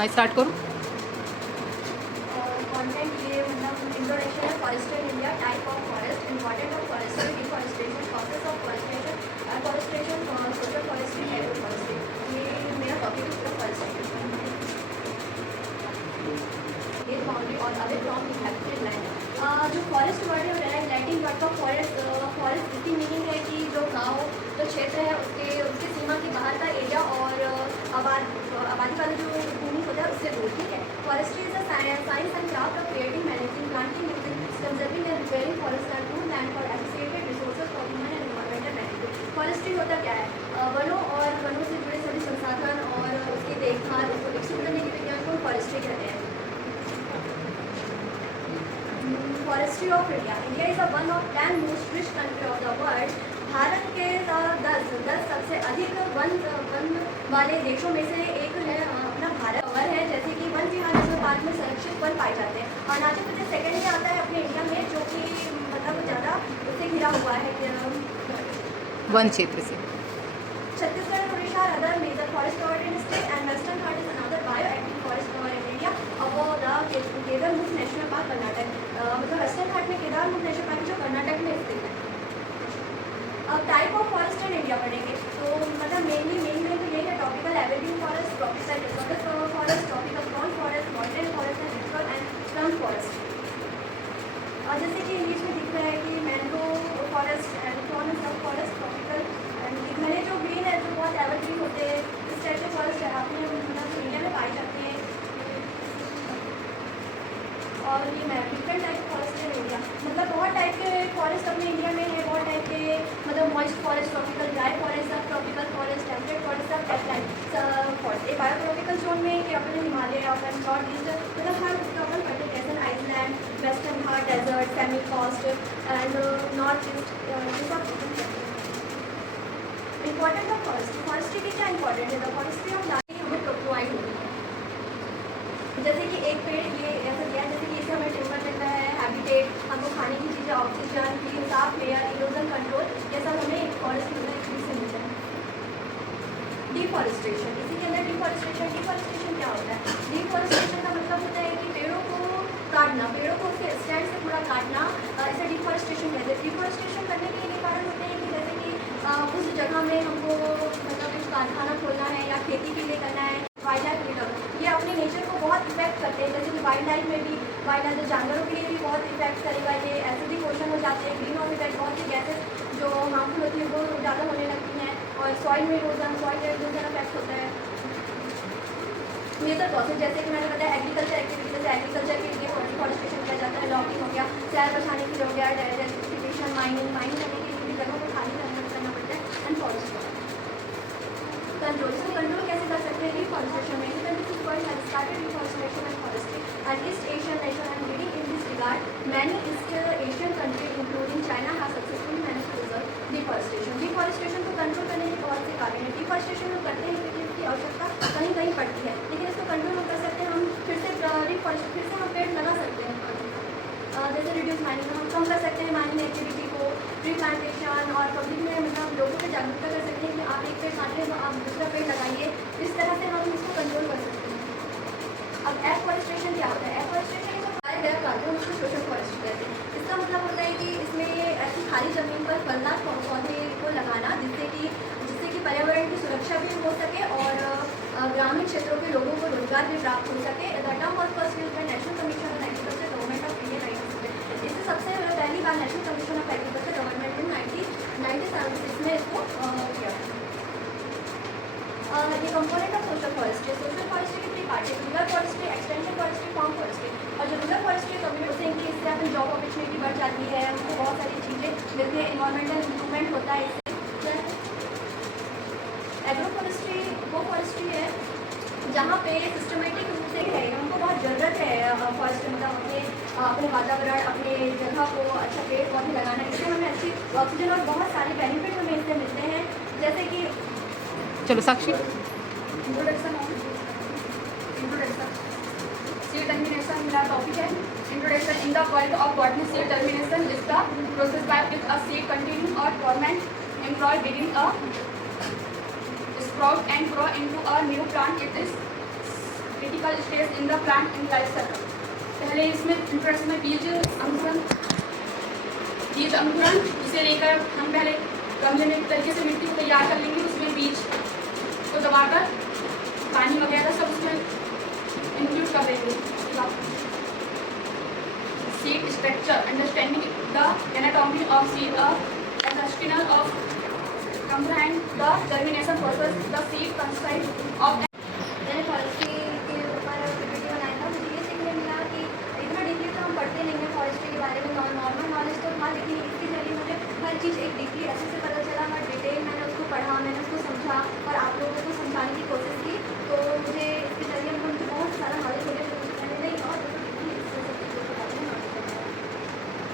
हाँ स्टार्ट करूँ। कंटेंट ये मतलब इंट्रोडक्शन है forest in India, type of forest, important of forestry, deforestation, process of forestation, afforestation, social forestry, agro forestry. ये मेरा टॉपिक है पूरा फॉरेस्ट्री। ये बाउंड्री और अदर फ्रॉम इनहैबिटेड लैंड। जो फॉरेस्ट वर्ड है लैटिन वर्ड का फॉरेस्ट, फॉरेस्ट इसकी मीनिंग है कि जो गाँव जो क्षेत्र है उसके सीमा के बाहर का एरिया और आबादी वाले जो भूमि होता है उससे दूर, ठीक है। Forestry is a science and craft of creating, managing, planting, using, conserving and repairing forest and to land for associated resources for human and environmental management. Forestry होता क्या है? वनों और वनों से जुड़े सभी संसाधन और उसकी देखभाल, उसको विकसित करने के विज्ञान को फॉरेस्ट्री कहते हैं। Forestry of India. India is one of 10 most rich country of the world. Bharat के 10 सबसे अधिक वन वाले देशों में से एक है अपना भारत। वर है जैसे कि वन विहार नेशनल पार्क में संरक्षित वन पाए जाते हैं। अरुणाचल प्रदेश सेकंड में आता है अपने इंडिया में, जो कि मतलब ज़्यादा उससे घिरा हुआ है वन क्षेत्र से। Chhattisgarh and Odisha are other major forest covered in state, and Western Ghat is another bioactive forest covered in India above the Kudremukh national park Karnataka. मतलब वेस्टर्न घाट में केदारमुख नेशनल पार्क जो कर्नाटक में स्थित है। अब type of forest in India पढ़ेंगे तो मतलब मेन तो यही है tropical evergreen forest, tropical desert forest, tropical thorn forest, montane forest and littoral and स्लम फॉरेस्ट। और जैसे कि इंग्लिश में दिख रहा है कि mangrove forest and thorn and स्लम फॉरेस्ट, ट्रॉपिकल एंड घने जो ग्रीन है जो बहुत एवरग्रीन होते हैं, इस टाइप के फॉरेस्ट अपने मतलब इंडिया में पाए जाते हैं। और ये डिफरेंट टाइप फॉरेस्ट है इंडिया, मतलब बहुत टाइप के फॉरेस्ट अपने इंडिया में है, बहुत टाइप के मतलब moist forest, tropical dry forest, सब ट्रॉपिकल फॉरेस्ट, टेम्परेट फॉरेस्ट, सब टाइप फॉरेस्ट। ये बायोट्रॉपिकल जोन में कि अपने हिमालय अपन नॉर्थ ईस्ट मतलब हर उसका अपन पढ़ते हैं, जैसे island, western Ghat desert, semi coast and north east, ये सब इंपॉर्टेंट ऑफ फॉरेस्ट्री। फॉरेस्ट्री की क्या इंपॉर्टेंट है? फॉरेस्ट्री ऑफ लाइफ हमें प्रोवाइड होती है। जैसे कि एक पेड़ ये ऐसा दिया है जैसे कि इससे हमें टिम्बर मिलता है, हैबिटेट, हमको खाने की चीज़ें, ऑक्सीजन, क्लीन साफ एयर, इरोजन कंट्रोल, ये सब हमें एक फॉरेस्ट मिलता है, ट्री से मिलता है। डिफॉरेस्टेशन, इसी के अंदर डिफॉरेस्टेशन क्या होता है? डिफॉरेस्टेशन का मतलब होता है कि पेड़ों को काटना, पेड़ों को उसके स्टैंड से पूरा काटना, इसे डिफॉरेस्टेशन कहते हैं। डिफॉरेस्टेशन करने के लिए कारण होते हैं कि जैसे कि उस जगह में हमको मतलब कुछ कारखाना खोलना है या खेती के लिए करना है। वाइल्ड लाइफ रिटर्न, ये अपने नेचर को बहुत इफेक्ट करते हैं, जैसे कि वाइल्ड लाइफ में भी वाइल्ड लाइफ जानवरों के लिए भी बहुत इफेक्ट करेगा। ये एसिडिक ओशन हो जाते हैं, ग्रीन हाउस इफेक्ट, बहुत सी गैसेज जो हार्मफुल होती है वो ज़्यादा होने लगती हैं, और सॉइल में इरोजन इफेक्ट होता है। मेजर प्रोसेस जैसे कि मैंने बताया एग्रीकल्चर एक्टिविटी, जैसे एग्रीकल्चर के लिए डिफॉरेस्टेशन किया जाता है, लॉगिंग हो गया, शहर बसाने के लिए हो गया, डेसिफिकेशन, माइनिंग करने के लिए भी जगहों को खाली करना पड़ता है, एंड फॉरेस्ट कंट्रोल। इसको कंट्रोल कैसे कर सकते हैं? डिफॉरेस्टेशन में started deforestation and forestry and East Asian nation and leading in this regard. Many East Asian countries including China have successfully managed to resolve deforestation. Deforestation को control करने के बहुत से कारण हैं। डिफॉरेस्टेशन हम करते हैं लेकिन इसकी आवश्यकता कहीं कहीं पड़ती है, लेकिन इसको कंट्रोल हम कर सकते हैं। हम फिर से हम पेड़ लगा सकते हैं, जैसे रिड्यूस माइनिंग हम कम कर सकते हैं, माइनिंग एक्टिविटी को, ट्री प्लांटेशन, और पब्लिक में मतलब लोगों को जागरूकता कर सकते हैं कि आप एक पेड़ काट रहे हैं तो आप दूसरा पेड़ लगाइए। इस तरह से हम इसको कंट्रोल कर सकते हैं। अब एफॉरेस्टेशन क्या होता है? एफॉरेस्टेशन जो हमारे गैर कानून उसको सोशल फॉरेस्ट कहते हैं। इसका मतलब होता है कि इसमें ऐसी खाली ज़मीन पर फलदार पौधे को लगाना जिससे कि पर्यावरण की सुरक्षा भी हो सके और ग्रामीण क्षेत्रों के लोगों को रोजगार भी प्राप्त हो सके। The term was first used by national commission on agriculture government of India 1996। इससे सबसे पहली बार national commission of agriculture government ने 1996 में इसको किया। ये कंपोनेंट ऑफ सोशल फॉरेस्ट्री के 3 पार्ट है: rural forestry, extension forestry, farm forestry. और जो रूरल फॉरेस्ट्री कम्युनिटी से इससे अपनी जॉब अपॉर्चुनिटी बढ़ जाती है, हमको बहुत सारी चीज़ें मिलती है, इन्वायरमेंटल इंप्रूवमेंट होता है इससे। एग्रो फॉरेस्ट्री वो फॉरेस्ट्री है जहाँ पे सिस्टमेटिक रूप से है, हमको बहुत ज़रूरत है फॉरेस्ट मतलब अपने वातावरण, अपने जगह को अच्छा पेड़ पौधे लगाना, इससे हमें अच्छी ऑक्सीजन और बहुत सारे बेनिफिट हमें इससे मिलते हैं। जैसे कि चलो साक्षी। इंट्रोडक्शन सीड टर्मिनेशन मेरा टॉपिक है। Introduction in the world of botany, seed germination is the process by which a seed continue or dormant embryo begin a sprout and grow into a new plant. It is critical critical stage in the plant in life cycle. पहले इसमें introduction में बीज अंकुरण इसे लेकर हम पहले गमले में एक तरीके से मिट्टी को तैयार कर लेंगे, उसमें बीज को दबाकर पानी वगैरह सब उसमें इंक्लूड कर देंगे। Seed structure, understanding the anatomy of seed, external of comprehend the germination process, the seed consist of। मैंने फॉरेस्ट्री के ऊपर पीपीटी बनाया था, मुझे ये सीखने मिला कि इतना डीपली तो हम पढ़ते नहीं हैं फॉरेस्ट्री के बारे में, नॉर्मल नॉलेज तो था, लेकिन इसके जरिए मुझे हर चीज़ एक डीपली अच्छे से पता चला, हर डिटेल मैंने उसको पढ़ा, मैंने उसको समझा और आप लोगों को समझाने की कोशिश की।